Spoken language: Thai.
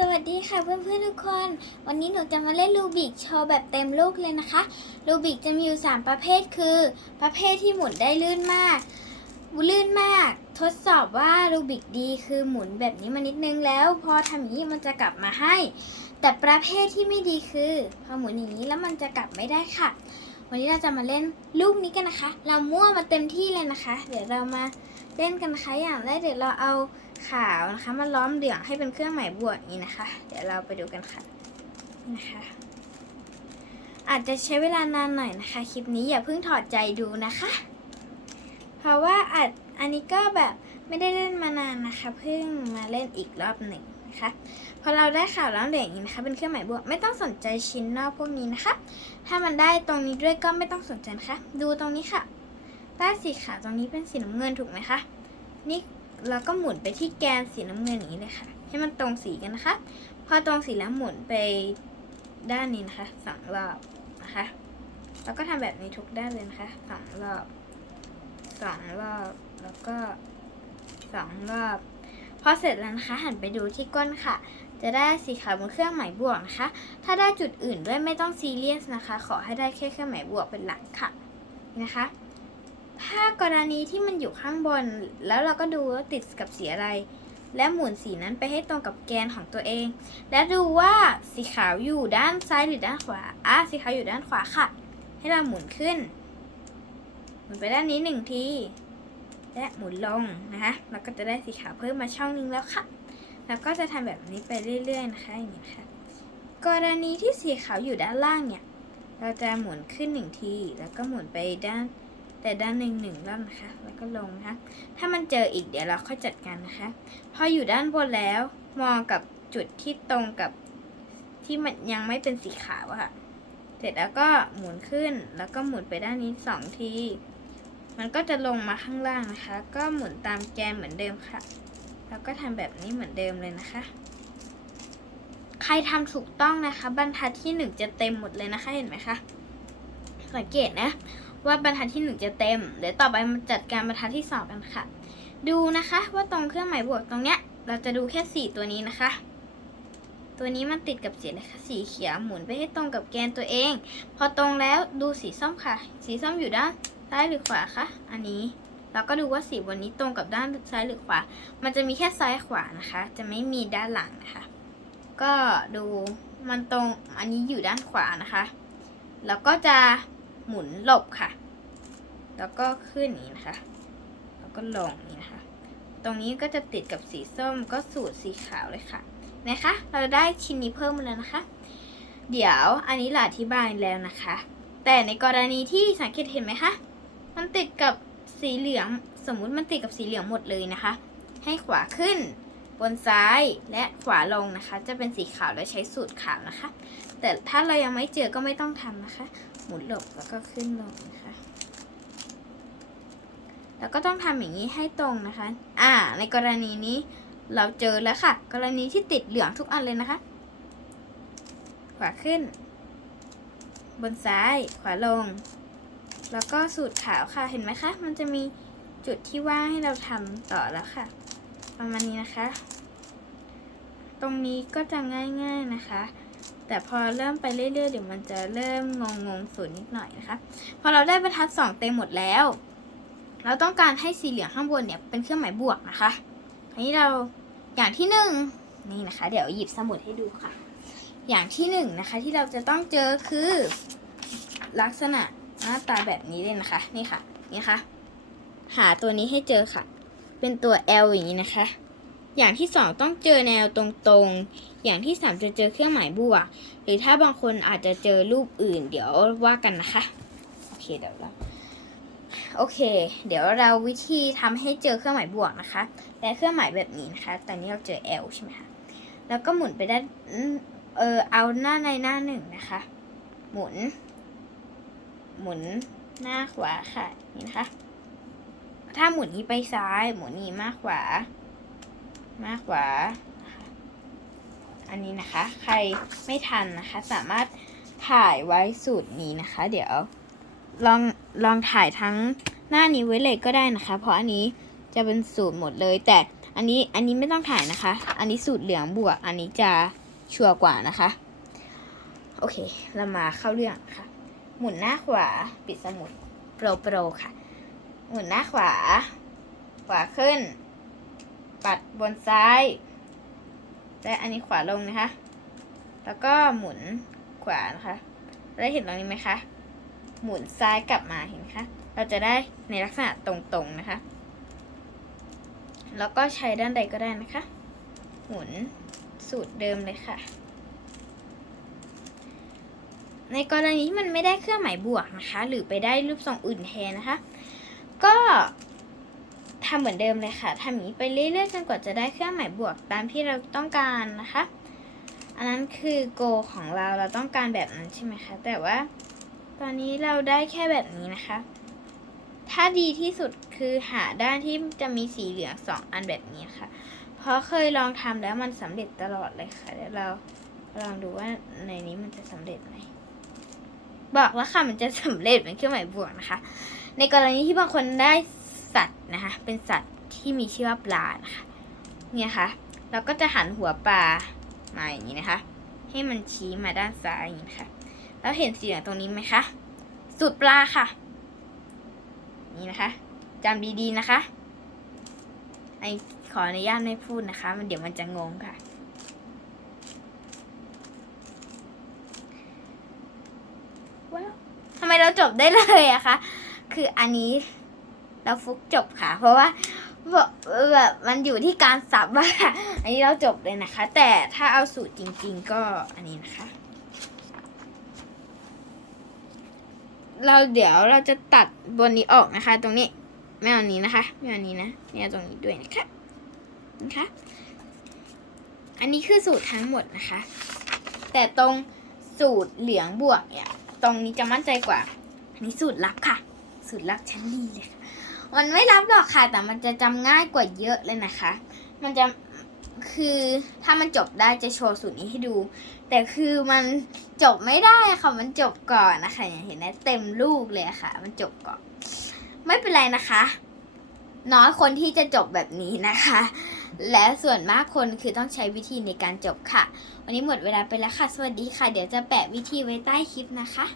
สวัสดีค่ะเพื่อนๆทุกคน วันนี้หนูจะมาเล่นลูบิกโชว์แบบเต็มลูกเลยนะคะลูบิกจะมีอยู่ 3 ประเภทคือ ประเภทที่หมุนได้ลื่นมากลื่นมาก ทดสอบว่าลูบิกดีคือหมุนแบบนี้มานิดนึงแล้ว พอทำอย่างนี้มันจะกลับมาให้ แต่ประเภทที่ไม่ดีคือ พอหมุนอย่างนี้แล้วมันจะกลับไม่ได้ค่ะ วันนี้เราจะมาเล่นลูกนี้กันนะคะ เรามั่วมาเต็มที่เลยนะคะ เดี๋ยวเรามาเล่นกันนะคะอย่างแรกเดี๋ยวเราเอา ขาวนะคะมาล้อมเหลืองให้เป็นเครื่องหมายบวกนี้นะคะ เดี๋ยวเราไปดูกันค่ะนะคะ อาจจะใช้เวลานานหน่อยนะคะ คลิปนี้อย่าเพิ่งถอดใจดูนะคะ เพราะว่าอาจอันนี้ก็แบบไม่ได้เล่นมานานนะคะเพิ่งมาเล่นอีกรอบหนึ่งนะคะพอเราได้ข่าวล้อมเหลืองอย่างนี้นะคะ เป็นเครื่องหมายบวกไม่ต้องสนใจชิ้นนอกพวกนี้นะคะ ถ้ามันได้ตรงนี้ด้วยก็ไม่ต้องสนใจนะคะ ดูตรงนี้ค่ะใต้สีขาวตรงนี้เป็นสีน้ำเงินถูกไหมคะนี่ เราก็หมุนไปที่แกนสีน้ำเงินนี้เลยค่ะ ให้มันตรงสีกันนะคะ พอตรงสีแล้วหมุนไปด้านนี้นะคะสองรอบนะคะ แล้วก็ทำแบบนี้ทุกด้านเลยนะคะสองรอบสองรอบแล้วก็สองรอบพอเสร็จแล้วนะคะ หันไปดูที่ก้นค่ะ จะได้สีขาวบนเครื่องหมายบวกนะคะ ถ้าได้จุดอื่นด้วยไม่ต้องซีเรียสนะคะ ขอให้ได้แค่เครื่องหมายบวกเป็นหลักค่ะนะคะ ถ้ากรณีที่มันอยู่ข้างบน แล้วเราก็ดูว่าติดกับสีอะไร และหมุนสีนั้นไปให้ตรงกับแกนของตัวเอง และดูว่าสีขาวอยู่ด้านซ้ายหรือด้านขวาอะสีขาวอยู่ด้านขวาค่ะ ให้เราหมุนขึ้น หมุนไปด้านนี้หนึ่งที และหมุนลงนะคะเราก็จะได้สีขาวเพิ่มมาช่องนึงแล้วค่ะ แล้วก็จะทำแบบนี้ไปเรื่อยๆนะคะอย่างนี้ค่ะ กรณีที่สีขาวอยู่ด้านล่างเนี่ย เราจะหมุนขึ้นหนึ่งที แล้วก็หมุนไปด้าน แต่ด้านหนึ่งหนึ่งรอบนะคะ แล้วก็ลงนะคะ ถ้ามันเจออีกเดี๋ยวเราค่อยจัดการนะคะ พออยู่ด้านบนแล้ว มองกับจุดที่ตรงกับที่มันยังไม่เป็นสีขาวอะค่ะ เสร็จแล้วก็หมุนขึ้น แล้วก็หมุนไปด้านนี้สองที มันก็จะลงมาข้างล่างนะคะ ก็หมุนตามแกนเหมือนเดิมค่ะ แล้วก็ทำแบบนี้เหมือนเดิมเลยนะคะใครทำถูกต้องนะคะ บรรทัดที่หนึ่งจะเต็มหมดเลยนะคะเห็นไหมคะ สังเกตนะ ว่าบรรทัดที่หนึ่งจะเต็ม เดี๋ยวต่อไปมาจัดการบรรทัดที่สองกันค่ะ ดูนะคะว่าตรงเครื่องหมายบวกตรงเนี้ย เราจะดูแค่สี่ตัวนี้นะคะ ตัวนี้มันติดกับสีอะไรคะสีเขียวหมุนไปให้ตรงกับแกนตัวเอง พอตรงแล้วดูสีส้มค่ะ สีส้มอยู่ด้านซ้ายหรือขวาคะอันนี้เราก็ดูว่าสีบนนี้ตรงกับด้านซ้ายหรือขวา มันจะมีแค่ซ้ายขวานะคะ จะไม่มีด้านหลังนะคะ ก็ดูมันตรงอันนี้อยู่ด้านขวานะคะ แล้วก็จะ หมุนหลบค่ะ แล้วก็ขึ้นนี้นะคะ แล้วก็ลงอย่างนี้นะคะ ตรงนี้ก็จะติดกับสีส้มก็สูตรสีขาวเลยค่ะ นะคะ เราได้ชิ้นนี้เพิ่มมาแล้วนะคะ เดี๋ยวอันนี้เราอธิบายแล้วนะคะ แต่ในกรณีที่สังเกตเห็นไหมคะ มันติดกับสีเหลือง สมมุติมันติดกับสีเหลืองหมดเลยนะคะ ให้ขวาขึ้นบนซ้ายและขวาลงนะคะ จะเป็นสีขาวและใช้สูตรขาวนะคะ แต่ถ้าเรายังไม่เจอก็ไม่ต้องทำนะคะ หมุนหลบแล้วก็ขึ้นลงนะคะแล้วก็ต้องทำอย่างนี้ให้ตรงนะคะ อ่า ในกรณีนี้เราเจอแล้วค่ะ กรณีที่ติดเหลืองทุกอันเลยนะคะ ขวาขึ้น บนซ้าย ขวาลง แล้วก็สูตรขาวค่ะ เห็นไหมคะ มันจะมีจุดที่ว่างให้เราทำต่อแล้วค่ะ ประมาณนี้นะคะ ตรงนี้ก็จะง่ายๆนะคะ แต่พอเริ่มไปเรื่อยๆเดี๋ยวมันจะเริ่มงงงๆสูนนิดหน่อยนะคะ พอเราได้บรรทัดสองเต็มหมดแล้ว เราต้องการให้สีเหลืองข้างบนเนี่ยเป็นเครื่องหมายบวกนะคะอันนี้เราอย่างที่หนึ่งนี่นะคะ เดี๋ยวหยิบสมุดให้ดูค่ะ อย่างที่หนึ่งนะคะที่เราจะต้องเจอคือลักษณะหน้าตาแบบนี้เลยนะคะ นี่ค่ะนี่ค่ะ หาตัวนี้ให้เจอค่ะ เป็นตัว L อย่างนี้นะคะ อย่างที่สองต้องเจอแนวตรงๆ อย่างที่สามจะเจอเครื่องหมายบวก หรือถ้าบางคนอาจจะเจอรูปอื่น เดี๋ยวว่ากันนะคะ โอเคเดี๋ยวเราโอเค เดี๋ยวเราวิธีทำให้เจอเครื่องหมายบวกนะคะ และเครื่องหมายแบบนี้นะคะ ตอนนี้เราเจอ L ใช่ไหมคะ แล้วก็หมุนไปด้านเออเอาหน้าในหน้าหนึ่งนะคะ หมุน หมุนหน้าขวาค่ะ นี่นะคะ ถ้าหมุนนี้ไปซ้าย หมุนนี้มาขวา มาขวาอันนี้นะคะ ใครไม่ทันนะคะ สามารถถ่ายไว้สูตรนี้นะคะ เดี๋ยว ลองลองถ่ายทั้งหน้านี้ไว้เลยก็ได้นะคะ เพราะอันนี้จะเป็นสูตรหมดเลย แต่อันนี้อันนี้ไม่ต้องถ่ายนะคะ อันนี้สูตรเหลืองบวก อันนี้จะชัวร์กว่านะคะ โอเค เรามาเข้าเรื่องค่ะ หมุนหน้าขวาปิดสมุดโปรโปรค่ะ หมุนหน้าขวา ขวาขึ้น ปัดบนซ้าย และอันนี้ขวาลงนะคะ แล้วก็หมุนขวานะคะได้เห็นตรงนี้ไหมคะ หมุนซ้ายกลับมาเห็นไหมคะ เราจะได้ในลักษณะตรงๆนะคะ แล้วก็ใช้ด้านใดก็ได้นะคะ หมุนสูตรเดิมเลยค่ะ ในกรณีที่มันไม่ได้เครื่องหมายบวกนะคะ หรือไปได้รูปทรงอื่นแทนนะคะ ก็ ทำเหมือนเดิมเลยค่ะทำอย่างนี้ไปเรื่อยๆจนกว่าจะได้เครื่องหมายบวกตามที่เราต้องการนะคะ อันนั้นคือโกของเราเราต้องการแบบนั้นใช่ไหมคะ แต่ว่าตอนนี้เราได้แค่แบบนี้นะคะ ถ้าดีที่สุดคือหาด้านที่จะมีสีเหลืองสองอันแบบนี้ค่ะ เพราะเคยลองทำแล้วมันสำเร็จตลอดเลยค่ะเดี๋ยวเราลองดูว่าในนี้มันจะสำเร็จไหมบอกแล้วค่ะมันจะสำเร็จเป็นเครื่องหมายบวกนะคะ ในกรณีที่บางคนได้ สัตว์นะคะเป็นสัตว์ที่มีชื่อว่าปลานะคะเนี่ยค่ะเราก็จะหันหัวปลามาอย่างนี้นะคะ ให้มันชี้มาด้านซ้ายอย่างนี้ค่ะ แล้วเห็นสีเหลืองตรงนี้ไหมคะสูตรปลาค่ะ นี่นะคะจำดีๆนะคะไอขออนุญาตไม่พูดนะคะ มันเดี๋ยวมันจะงงค่ะ ว้าวทำไมเราจบได้เลยอะคะ คืออันนี้ เราฟุกจบค่ะ เพราะว่าแบบแบบมันอยู่ที่การสับว่า อันนี้เราจบเลยนะคะ แต่ถ้าเอาสูตรจริง ๆ ก็อันนี้นะคะ เราเดี๋ยวเราจะตัดบนนี้ออกนะคะ ตรงนี้ไม่เอานี้นะคะไม่เอานี้นะเนี่ยตรงนี้ด้วยนะคะนะคะ อันนี้คือสูตรทั้งหมดนะคะ แต่ตรงสูตรเหลืองบวกเนี่ย ตรงนี้จะมั่นใจกว่า อันนี้สูตรลับค่ะ สูตรลับชั้นดีเลยค่ะ มันไม่ลับหรอกค่ะ แต่มันจะจำง่ายกว่าเยอะเลยนะคะ มันจะคือถ้ามันจบได้จะโชว์สูตรนี้ให้ดู แต่คือมันจบไม่ได้ค่ะ มันจบก่อนนะคะอย่างเห็นนะเต็มลูกเลยค่ะ มันจบก่อน ไม่เป็นไรนะคะ น้อยคนที่จะจบแบบนี้นะคะ และส่วนมากคนคือต้องใช้วิธีในการจบค่ะ วันนี้หมดเวลาไปแล้วค่ะ สวัสดีค่ะ เดี๋ยวจะแปะวิธีไว้ใต้คลิปนะคะ